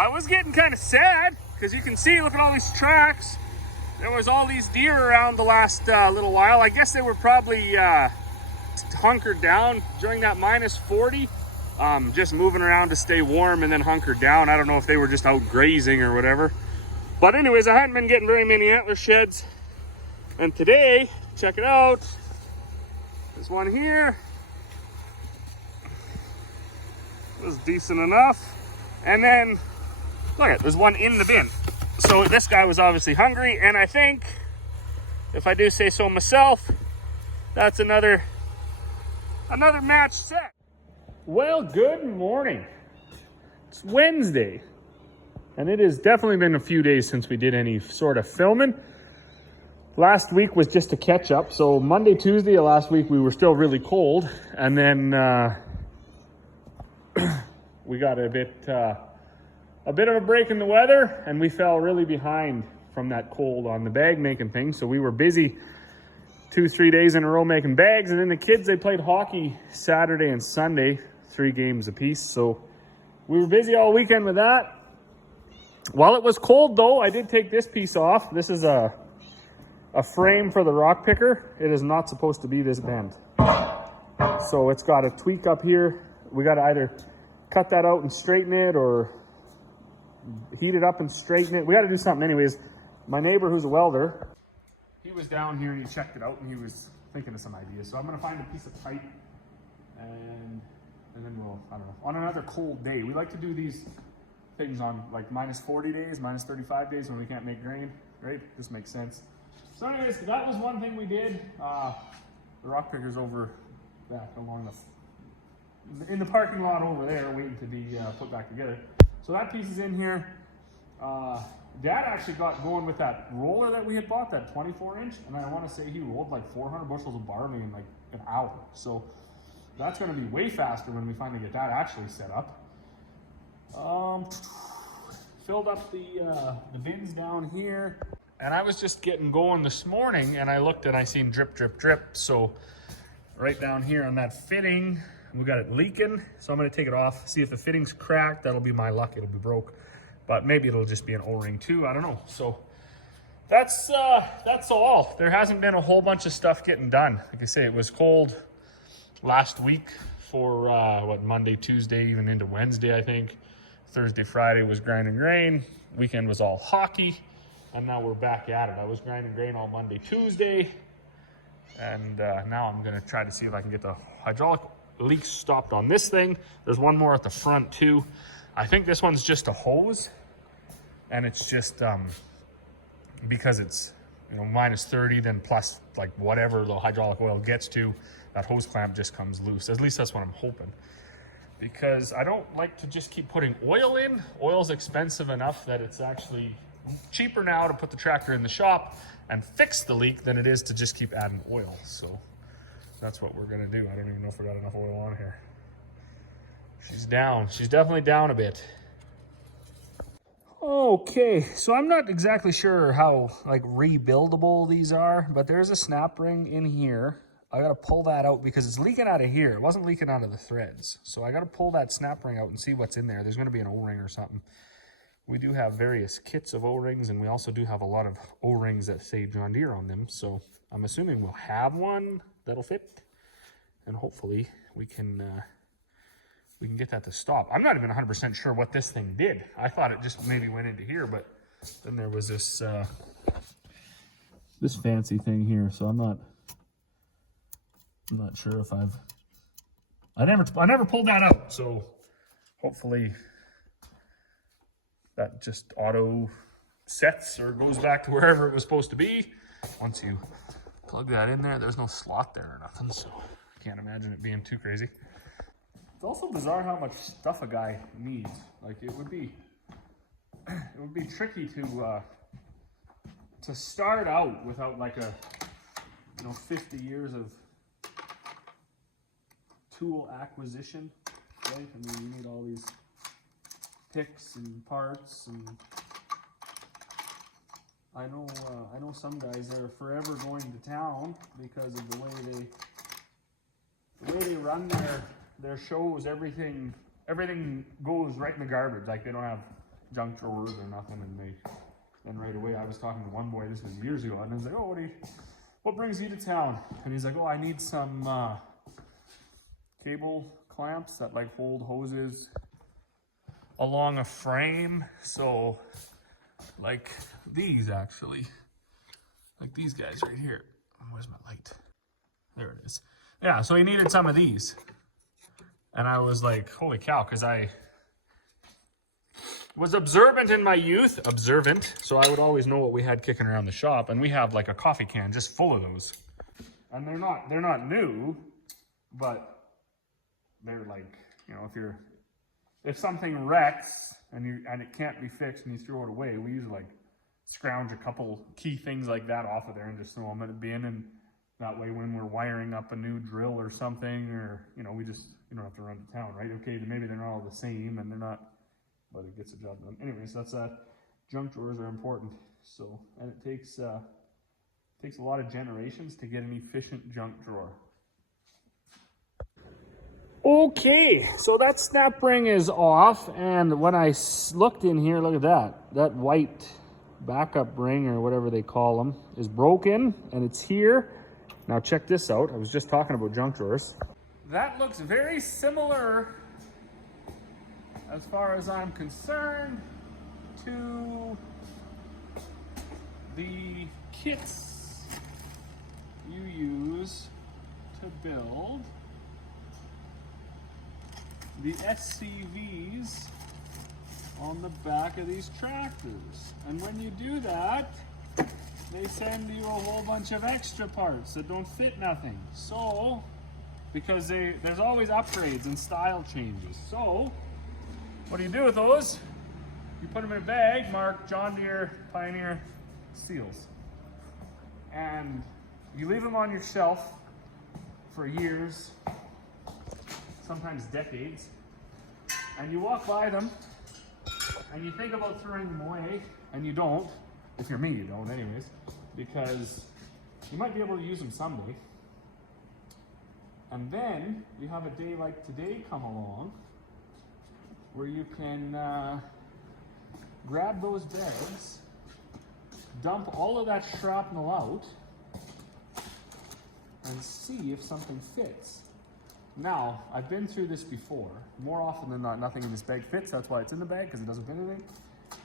I was getting kind of sad because you can see, look at all these tracks. There was all these deer around the last little while. I guess they were probably hunkered down during that minus 40, just moving around to stay warm and then hunkered down. I don't know if they were just out grazing or whatever. But anyways, I hadn't been getting very many antler sheds. And today, check it out. There's one here. It was decent enough. And then, look at it, there's one in the bin. So this guy was obviously hungry, and I think, if I do say so myself, that's another match set. Well, good morning. It's Wednesday, and it has definitely been a few days since we did any sort of filming. Last week was just a catch up. So Monday, Tuesday of last week, we were still really cold, and then we got a bit of a break in the weather, and we fell really behind from that cold on the bag making thing. So we were busy 2-3 days in a row making bags, and then the kids, they played hockey Saturday and Sunday, 3 games apiece. So we were busy all weekend with that. While it was cold though, I did take this piece off. This is a frame for the rock picker. It is not supposed to be this bend. So it's got a tweak up here. We got to either cut that out and straighten it, or heat it up and straighten it. We got to do something anyways. My neighbor, who's a welder, he was down here and he checked it out and he was thinking of some ideas. So I'm going to find a piece of pipe and then we'll, I don't know, on another cold day. We like to do these things on like minus 40 days, minus 35 days when we can't make grain, right? This makes sense. So anyways, that was one thing we did. The rock picker's over back along in the parking lot over there, waiting to be put back together. So that piece is in here. Dad actually got going with that roller that we had bought, that 24-inch, and I want to say he rolled like 400 bushels of barley in like an hour. So that's going to be way faster when we finally get that actually set up. Filled up the bins down here, and I was just getting going this morning, and I looked and I seen drip, drip, drip. So right down here on that fitting, we got it leaking, so I'm going to take it off, see if the fitting's cracked. That'll be my luck, it'll be broke, but maybe it'll just be an O-ring too, I don't know. So that's all. There hasn't been a whole bunch of stuff getting done. Like I say, it was cold last week for Monday, Tuesday, even into Wednesday, I think. Thursday, Friday was grinding grain. Weekend was all hockey, and now we're back at it. I was grinding grain all Monday, Tuesday, and now I'm going to try to see if I can get the hydraulic leaks stopped on this thing. There's one more at the front too. I think this one's just a hose, and it's just because it's, you know, minus 30, then plus like whatever the hydraulic oil gets to, that hose clamp just comes loose. At least that's what I'm hoping, because I don't like to just keep putting oil in. Oil's expensive enough that it's actually cheaper now to put the tractor in the shop and fix the leak than it is to just keep adding oil. So that's what we're gonna do. I don't even know if we got enough oil on here. She's down. She's definitely down a bit. Okay, so I'm not exactly sure how like rebuildable these are, but there's a snap ring in here. I gotta pull that out because it's leaking out of here. It wasn't leaking out of the threads. So I gotta pull that snap ring out and see what's in there. There's gonna be an O-ring or something. We do have various kits of O-rings, and we also do have a lot of O-rings that say John Deere on them. So I'm assuming we'll have one that'll fit, and hopefully we can get that to stop. I'm not even 100% sure what this thing did. I thought it just maybe went into here, but then there was this this fancy thing here. So I'm not sure if I never pulled that out. So hopefully that just auto sets or goes back to wherever it was supposed to be. Once you plug that in there, there's no slot there or nothing, so I can't imagine it being too crazy. It's also bizarre how much stuff a guy needs. Like it would be tricky to start out without like a 50 years of tool acquisition, right? I mean, you need all these picks and parts, and I know some guys that are forever going to town because of the way they run their shows. Everything goes right in the garbage. Like they don't have junk drawers or nothing, and right away I was talking to one boy, this was years ago, and I was like, oh, what brings you to town? And he's like, oh, I need some cable clamps that like hold hoses along a frame. So like these actually, like these guys right here. Where's my light? There it is. Yeah, so he needed some of these. And I was like, holy cow, because I was observant in my youth, so I would always know what we had kicking around the shop, and we have like a coffee can just full of those. And they're not new, but they're like, you know, if something wrecks and it can't be fixed and you throw it away, we usually like scrounge a couple key things like that off of there and just throw them in the bin, and that way when we're wiring up a new drill or something, or, you know, you don't have to run to town, right? Okay, maybe they're not all the same and they're not, but it gets the job done. Anyways, that's junk drawers are important. So, and it takes a lot of generations to get an efficient junk drawer. Okay, so that snap ring is off, and when I looked in here, look at that white backup ring or whatever they call them is broken, and it's here. Now check this out. I was just talking about junk drawers. That looks very similar, as far as I'm concerned, to the kits you use to build the SCVs on the back of these tractors. And when you do that, they send you a whole bunch of extra parts that don't fit nothing. So, because there's always upgrades and style changes. So, what do you do with those? You put them in a bag marked John Deere Pioneer Seals. And you leave them on your shelf for years, sometimes decades. And you walk by them and you think about throwing them away, and you don't. If you're me, you don't anyways, because you might be able to use them someday. And then you have a day like today come along where you can grab those bags, dump all of that shrapnel out, and see if something fits. Now, I've been through this before. More often than not, nothing in this bag fits. That's why it's in the bag, because it doesn't fit anything.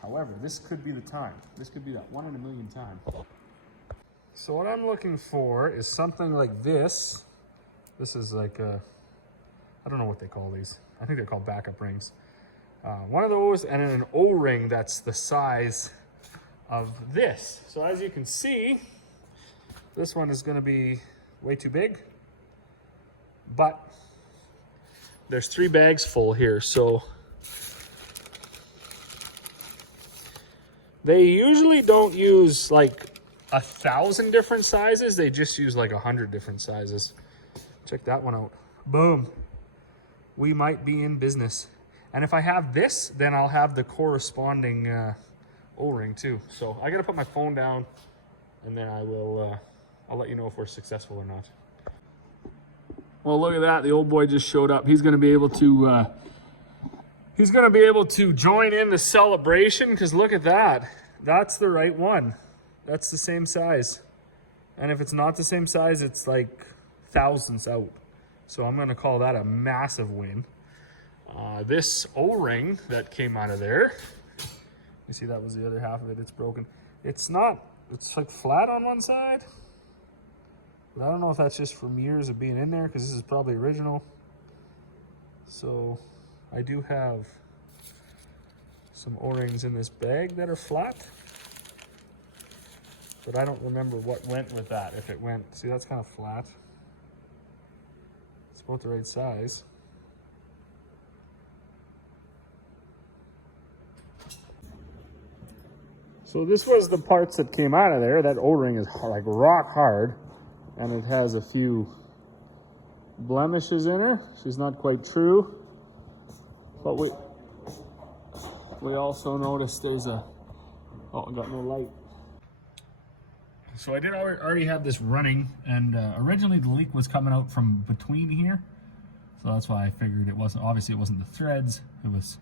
However, this could be the time. This could be that 1 in a million time. So what I'm looking for is something like this. This is like I don't know what they call these. I think they're called backup rings. One of those, and then an O-ring that's the size of this. So as you can see, this one is going to be way too big, but there's 3 bags full here. So they usually don't use like 1,000 different sizes. They just use like 100 different sizes. Check that one out. Boom. We might be in business. And if I have this, then I'll have the corresponding O-ring too. So I gotta put my phone down, and then I'll let you know if we're successful or not. Well, look at that. The old boy just showed up. He's gonna be able to join in the celebration, because look at that. That's the right one. That's the same size. And if it's not the same size, it's like thousandths out. So I'm gonna call that a massive win. This O-ring that came out of there, you see that was the other half of it. It's broken. It's like flat on one side. But I don't know if that's just from years of being in there, because this is probably original. So I do have some O-rings in this bag that are flat, but I don't remember what went with that. If it went, see, that's kind of flat. It's about the right size. So this was the parts that came out of there. That O-ring is like rock hard, and it has a few blemishes in her. She's not quite true, but we also noticed there's I got no light. So I did already have this running, and originally the leak was coming out from between here, so that's why I figured it wasn't the threads. It was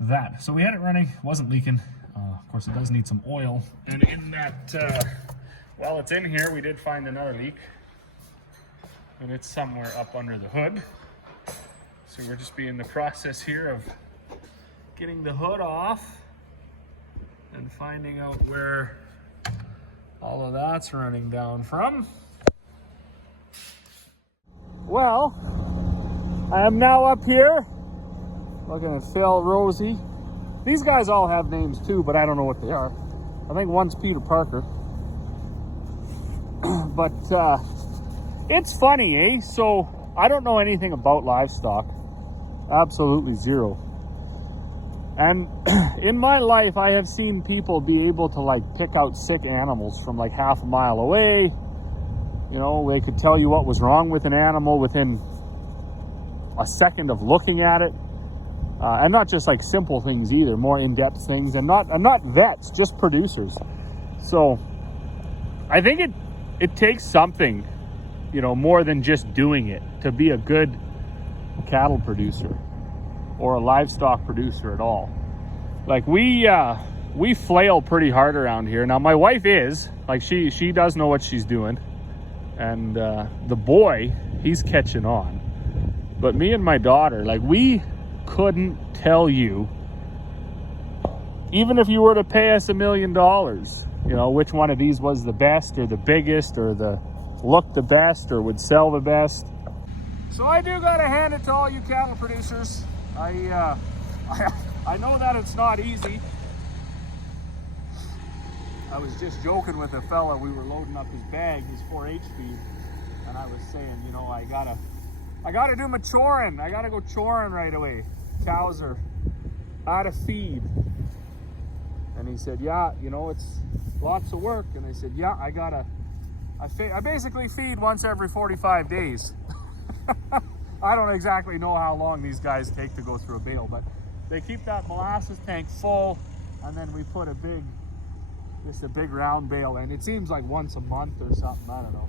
that. So we had it running, wasn't leaking. Of course, it does need some oil. And in that, while it's in here, we did find another leak. And it's somewhere up under the hood. So we're just in the process here of getting the hood off and finding out where all of that's running down from. Well, I am now up here looking at Phil, Rosie. These guys all have names too, but I don't know what they are. I think one's Peter Parker. But it's funny, eh? So I don't know anything about livestock. Absolutely zero. And in my life, I have seen people be able to like pick out sick animals from like half a mile away. You know, they could tell you what was wrong with an animal within a second of looking at it. And not just like simple things either, more in-depth things, and not vets, just producers. So I think it takes something, you know, more than just doing it to be a good cattle producer or a livestock producer at all. Like we flail pretty hard around here. Now my wife is, like she does know what she's doing. And the boy, he's catching on. But me and my daughter, like we couldn't tell you, even if you were to pay us $1 million, you know, which one of these was the best or the biggest or the looked the best or would sell the best. So I do gotta hand it to all you cattle producers. I know that it's not easy. I was just joking with a fella. We were loading up his bag, his 4-H feed, and I was saying, you know, I gotta do my choring. I gotta go choring right away. Cows are out of feed. And he said, yeah, you know, it's lots of work. And I said, yeah, I basically feed once every 45 days. I don't exactly know how long these guys take to go through a bale, but they keep that molasses tank full, and then we put a big round bale in. It seems like once a month or something, I don't know.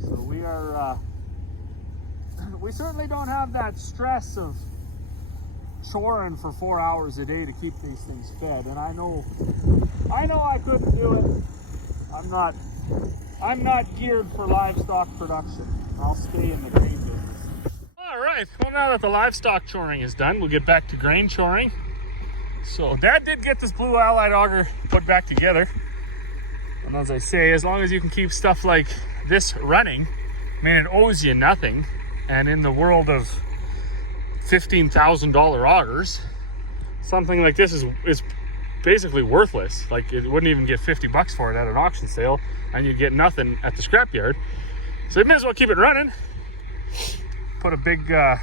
So we are, we certainly don't have that stress of choring for 4 hours a day to keep these things fed. And I know I couldn't do it. I'm not geared for livestock production. I'll stay in the grain business. All right, well now that the livestock choring is done, we'll get back to grain choring. So Dad did get this blue allied auger put back together. And as I say, as long as you can keep stuff like this running, I mean, it owes you nothing. And in the world of $15,000 augers, something like this is basically worthless. Like it wouldn't even get 50 bucks for it at an auction sale, and you'd get nothing at the scrapyard. So you may as well keep it running. Put a big, that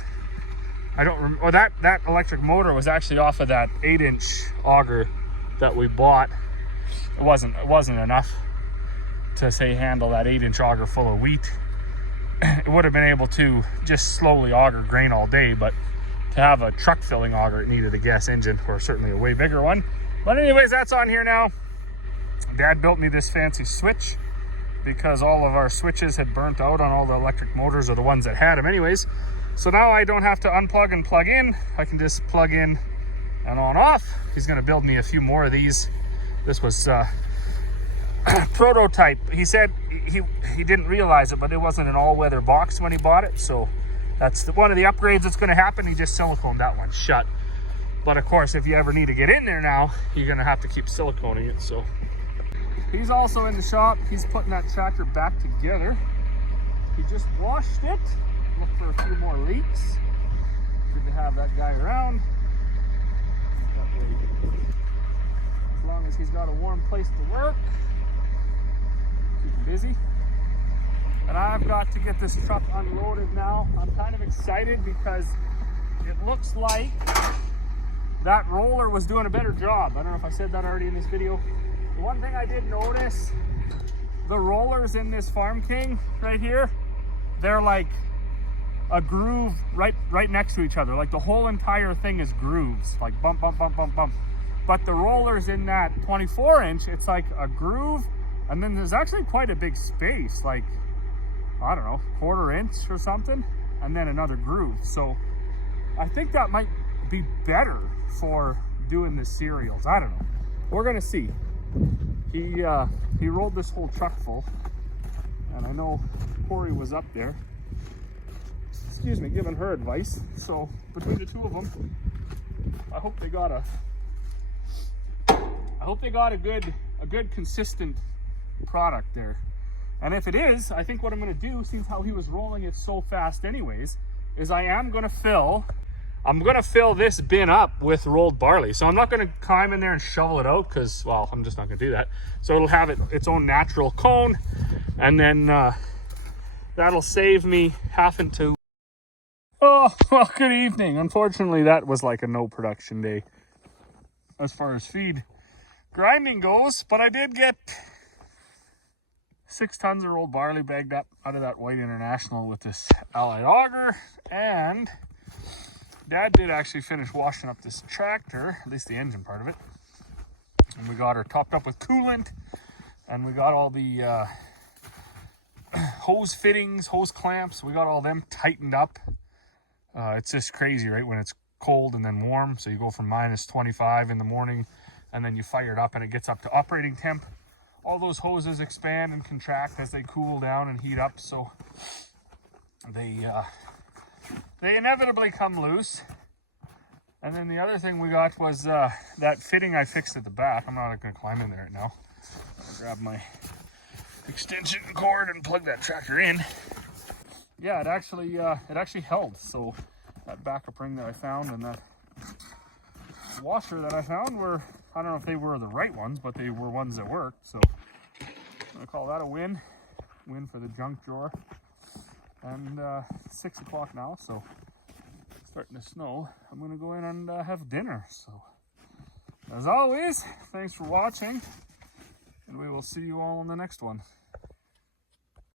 electric motor was actually off of that 8-inch auger that we bought. It wasn't enough to say handle that 8-inch auger full of wheat. It would have been able to just slowly auger grain all day, but to have a truck filling auger, it needed a gas engine, or certainly a way bigger one. But anyways, that's on here now. Dad built me this fancy switch because all of our switches had burnt out on all the electric motors, or the ones that had them anyways. So now I don't have to unplug and plug in. I can just plug in and on off. He's gonna build me a few more of these. This was prototype. He said he didn't realize it, but it wasn't an all-weather box when he bought it. So that's one of the upgrades that's gonna happen. He just siliconed that one shut. But of course, if you ever need to get in there now, you're gonna have to keep siliconing it. So he's also in the shop. He's putting that tractor back together. He just washed it. Look for a few more leaks. Good to have that guy around. That way, as long as he's got a warm place to work, keep him busy. And I've got to get this truck unloaded now. I'm kind of excited because it looks like that roller was doing a better job. I don't know if I said that already in this video. The one thing I did notice, the rollers in this Farm King right here, they're like a groove right next to each other. Like the whole entire thing is grooves, like bump, bump, bump, bump, bump. But the rollers in that 24-inch, it's like a groove, and then there's actually quite a big space, like, I don't know, 1/4 inch or something, and then another groove. So I think that might be better for doing the cereals. I don't know. We're gonna see. He rolled this whole truck full, and I know Corey was up there, excuse me, giving her advice. So between the two of them, I hope they got a good consistent product there. And if it is, I think what I'm going to do, since how he was rolling it so fast anyways, is I'm going to fill this bin up with rolled barley. So I'm not going to climb in there and shovel it out because, well, I'm just not going to do that. So it'll have its own natural cone, and then that'll save me having to... Oh, well, good evening. Unfortunately, that was like a no production day as far as feed grinding goes, but I did get 6 tons of rolled barley bagged up out of that White International with this Allied auger, and Dad did actually finish washing up this tractor, at least the engine part of it, and we got her topped up with coolant, and we got all the hose fittings, hose clamps, we got all them tightened up. It's just crazy, right, when it's cold and then warm, so you go from -25 in the morning and then you fire it up and it gets up to operating temp. All those hoses expand and contract as they cool down and heat up, so they inevitably come loose. And then the other thing we got was that fitting I fixed at the back. I'm not going to climb in there right now. I'll grab my extension cord and plug that tractor in. Yeah, it actually held. So that backup ring that I found and that washer that I found were, I don't know if they were the right ones, but they were ones that worked. So I'm gonna call that a win for the junk drawer. And 6 o'clock now, so it's starting to snow. I'm gonna go in and have dinner. So as always, thanks for watching, and we will see you all in the next one.